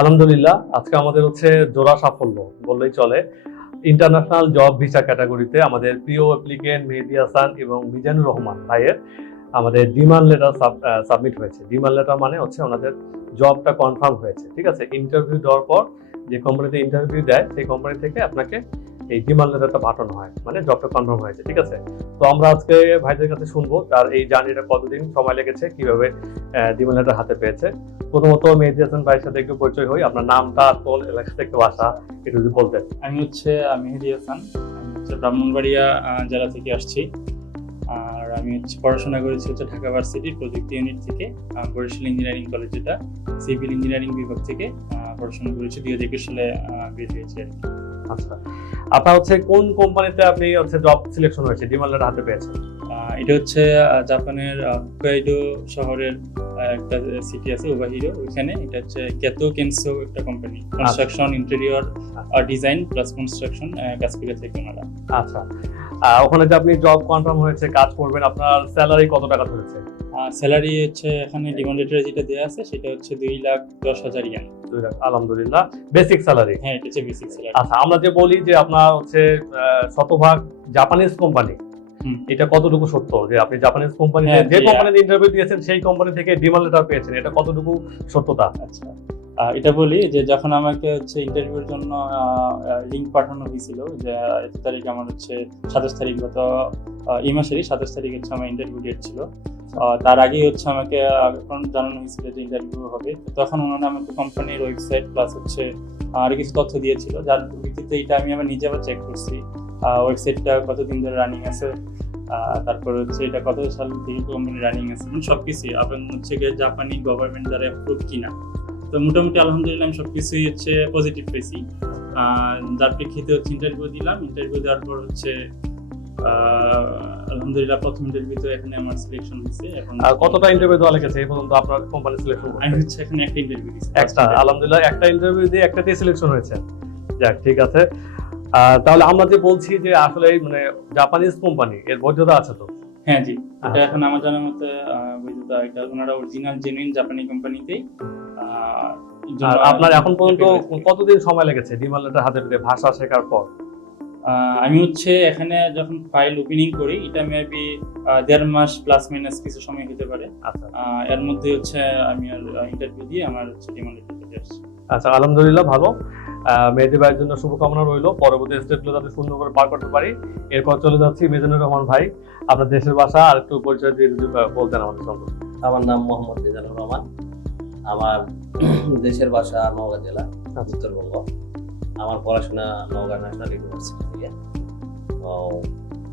আলহামদুলিল্লাহ, আজকে আমাদের হচ্ছে জোড়া সাফল্য, বললেই চলে। ইন্টারন্যাশনাল জব ভিসা ক্যাটাগরিতে আমাদের প্রিয় অ্যাপ্লিকেন্ট মেহেদি হাসান এবং মিজানুর রহমান ভাইয়ের আমাদের ডিমান্ড লেটার সাবমিট হয়েছে। ডিমান্ড লেটার মানে হচ্ছে ওনাদের জবটা কনফার্ম হয়েছে, ঠিক আছে? ইন্টারভিউ দেওয়ার পর যে কোম্পানিতে ইন্টারভিউ দেয়, সেই কোম্পানি থেকে আপনাকে এই ডিমান্ড লেটারটা পাঠানো হয় মানে জবটা কনফার্ম হয়েছে, ঠিক আছে? তো আমরা আজকে ভাইদের কাছে শুনব তার এই জার্নিটা কতদিন সময় লেগেছে, কীভাবে ডিমান্ড লেটার হাতে পেয়েছে। প্রথমত মেহেদি হাসান ভাইয়ের সাথে একটু পরিচয় হই, আপনার নামটা কোন এলাকা থেকে আসা, একটু যদি বলতেন। আমি হচ্ছে মেহেদি হাসান, আমি হচ্ছে ব্রাহ্মণবাড়িয়া জেলা থেকে আসছি। আর আমি হচ্ছে পড়াশোনা করেছি হচ্ছে ঢাকা ভার্সিটির প্রযুক্তি ইউনিট থেকে বরিশাল ইঞ্জিনিয়ারিং কলেজ যেটা, সিভিল ইঞ্জিনিয়ারিং বিভাগ থেকে পড়াশোনা করেছি, দুই হাজার একুশ সালে বের হয়েছে আর কি। আচ্ছা। আপনার হচ্ছে কোন কোম্পানিতে আপনি হচ্ছে জব সিলেকশন হয়েছে ডিমান্ড হাতে পেয়েছেন? এটা হচ্ছে জাপানের হুকাইডো শহরের একটা সিটি আছে ওবাহিরো ওইখানে এটা হচ্ছে কেতো কেনসো একটা company construction interior design plus construction কাজ করে থাকে ওনারা। আচ্ছা। ওখানে যে আপনি জব কনফার্ম হয়েছে কাজ করবেন আপনার স্যালারি কত টাকা ধরেছে স্যালারি হচ্ছে এখানে ডিমান্ড লেটারে যেটা দেওয়া আছে সেটা হচ্ছে দুই লাখ দশ হাজার ইয়ান। দুই লাখ, আলহামদুলিল্লাহ। বেসিক স্যালারি হ্যাঁ এটা হচ্ছে বেসিক স্যালারি আচ্ছা আমরা যে বলি যে আপনার হচ্ছে শতভাগ জাপানিজ কোম্পানি এটা কতটুকু সত্য? যে আপনি জাপানিজ হ্যাঁ, যে কোম্পানিতে ইন্টারভিউ দিয়েছেন সেই কোম্পানি থেকে ডিমান্ড লেটার পেয়েছেন এটা কতটুকু সত্যতা? আচ্ছা এটা বলি যে যখন আমাকে হচ্ছে ইন্টারভিউর জন্য লিঙ্ক পাঠানো হয়েছিল যে এত তারিখ আমার হচ্ছে সাতাশ তারিখ গত এই মাসেরই সাতাশ তারিখ হচ্ছে আমার ইন্টারভিউ ডেট ছিল। তার আগেই হচ্ছে আমাকে এখন জানানো হয়েছিল যে ইন্টারভিউ হবে। তখন ওনারা আমাকে কোম্পানির ওয়েবসাইট প্লাস হচ্ছে আরও কিছু তথ্য দিয়েছিল, যার ভিত্তিতে এটা আমি আবার নিজে আবার চেক করছি। ওয়েবসাইটটা কতদিন ধরে রানিং আছে তারপর হচ্ছে এটা কত সাল থেকে কোম্পানি রানিং আছে মানে সবকিছু এবং হচ্ছে গিয়ে জাপানি গভর্নমেন্ট দ্বারা অ্যাপ্রুভ কিনা। তো মোটামুটি আলহামদুলিল্লাহ আমি সবকিছুই হচ্ছে পজিটিভ পেয়েছি। যার প্রেক্ষিতে হচ্ছে ইন্টারভিউ দিলাম। ইন্টারভিউ দেওয়ার পর হচ্ছে আলহামদুলিল্লাহ প্রথম ইন্টারভিউতে এখানে আমার সিলেকশন হয়েছে। এখন কতটা ইন্টারভিউ দেওয়া লেগেছে? এই পর্যন্ত আপনার কোম্পানি সিলেকশন আমি হচ্ছে এখানে একটা ইন্টারভিউ দিয়েছি একটা আলহামদুলিল্লাহ একটা ইন্টারভিউ দিয়ে একটাতেই সিলেকশন হয়েছে। যাক ঠিক আছে। তাহলে আমরা যে বলছি যে আসলে মানে জাপানিজ কোম্পানি এর বৈধতা আছে তো? হ্যাঁ জি। এটা আচ্ছা। এখন আমার জানার মতে বৈধতা এটা ওনারা অরিজিনাল জেনুইন জাপানি কোম্পানিতেই আর আপনার এখন পর্যন্ত কতদিন সময় লেগেছে? ডিমান্ড লেটার হাতে পেতে ভাষা শেখার পর? আমি হচ্ছে এখানে যখন ফাইল ওপেনিং করি এটা মেবি দেড় মাস প্লাস মাইনাস কিছু সময় হতে পারে। আচ্ছা। এর মধ্যে হচ্ছে আমি আর ইন্টারভিউ দিয়ে আমার হচ্ছে ডিমান্ড আসছি। আচ্ছা আলহামদুলিল্লাহ ভালো। মেহেদি ভাইয়ের জন্য শুভকামনা রইল। পরবর্তী স্টেপগুলো যাতে সুন্দর করে পার করতে পারি। এরপর চলে যাচ্ছি মেজানুর রহমান ভাই। আপনার দেশের ভাষা আর একটু পরিচয় দিয়ে যদি বলতেন আমাদের সম্পর্কে আমার নাম মোহাম্মদ মিজানুর রহমান। আমার দেশের বাসা নওগাঁ জেলা উত্তরবঙ্গ। আমার পড়াশোনা নওগাঁ ন্যাশনাল ইউনিভার্সিটি থেকে।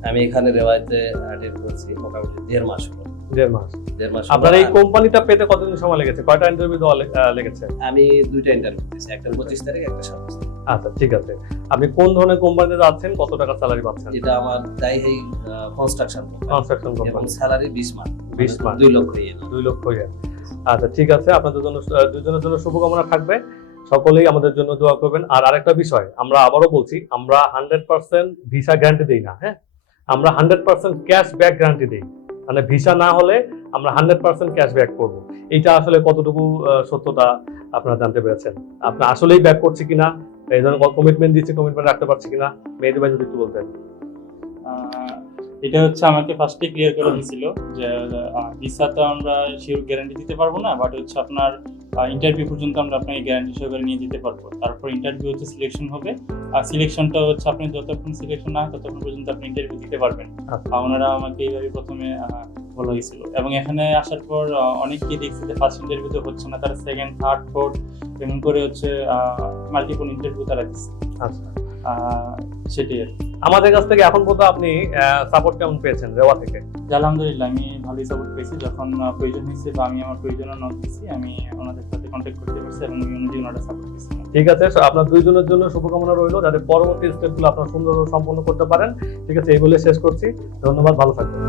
আমি এখানে রেওয়ায়তে অ্যাটেন্ড করছি মোটামুটি দেড় মাস হলো। দেড় মাস। দেড় মাস আপনার এই কোম্পানিটা পেতে কতদিন সময় লেগেছে? কয়টা ইন্টারভিউ দেওয়া লেগেছে? আমি দুইটা ইন্টারভিউ দিয়েছি একটা পঁচিশ তারিখ একটা সাতাশ আচ্ছা ঠিক আছে। আপনি কোন ধরনের কোম্পানিতে যাচ্ছেন? কত টাকা স্যালারি পাচ্ছেন? এটা আমার দাইহেই কনস্ট্রাকশন কনস্ট্রাকশন কোম্পানি স্যালারি বিশ মাস। 20 মাস। দুই লক্ষ দুই লক্ষ ইয়েন আচ্ছা ঠিক আছে। আপনাদের জন্য দুজনের জন্য শুভকামনা থাকবে। সকলেই আমাদের জন্য দোয়া করবেন। আর আরেকটা বিষয়, আমরা আবারও বলছি, আমরা হান্ড্রেড পার্সেন্ট ভিসা গ্যারান্টি দিই না হ্যাঁ? আমরা hundred percent cash back guarantee দিই। মানে ভিসা না হলে আমরা হান্ড্রেড পার্সেন্ট ক্যাশ ব্যাক করব। এইটা আসলে কতটুকু সত্যতা আপনারা জানতে পেরেছেন? আপনি আসলেই ব্যাক করছি কিনা? এই ধরনের কমিটমেন্ট দিচ্ছি কমিটমেন্ট রাখতে পারছি কিনা? মেয়েদের ভাই যদি একটু বলতেন। এটা হচ্ছে আমাকে ফার্স্টে ক্লিয়ার করে দিয়েছিল যে ভিসা তো আমরা শিওর গ্যারান্টি দিতে পারব না বাট হচ্ছে আপনার ইন্টারভিউ পর্যন্ত আমরা আপনাকে গ্যারান্টি সহকারে নিয়ে যেতে পারব। তারপর ইন্টারভিউ হচ্ছে সিলেকশন হবে। আর সিলেকশনটা হচ্ছে আপনি যতক্ষণ সিলেকশন না ততক্ষণ পর্যন্ত আপনি ইন্টারভিউ দিতে পারবেন। আচ্ছা। ওনারা আমাকে এইভাবে প্রথমে বলা হয়েছিল। এবং এখানে আসার পর অনেককে দেখছি যে ফার্স্ট ইন্টারভিউ তো হচ্ছে না তারা সেকেন্ড থার্ড ফোর্থ এমন করে হচ্ছে মাল্টিপল ইন্টারভিউ তারা দিচ্ছে। আচ্ছা। কি। আমাদের কাছ থেকে এখন পর্যন্ত আপনি সাপোর্ট কেমন পেয়েছেন রেওয়া থেকে? আলহামদুলিল্লাহ আমি ভালোই সাপোর্ট পেয়েছি। যখন প্রয়োজন হয়েছে বা আমি আমার প্রয়োজনে নক দিয়েছি আমি ওনাদের সাথে কন্ট্যাক্ট করতে পারছি এবং ওই অনুযায়ী ওনারা সাপোর্ট পেয়েছি। ঠিক আছে আপনার দুইজনের জন্য শুভকামনা রইল। যাতে পরবর্তী স্টেপগুলো আপনারা সুন্দরভাবে সম্পন্ন করতে পারেন। ঠিক আছে এই বলে শেষ করছি। ধন্যবাদ ভালো থাকবেন।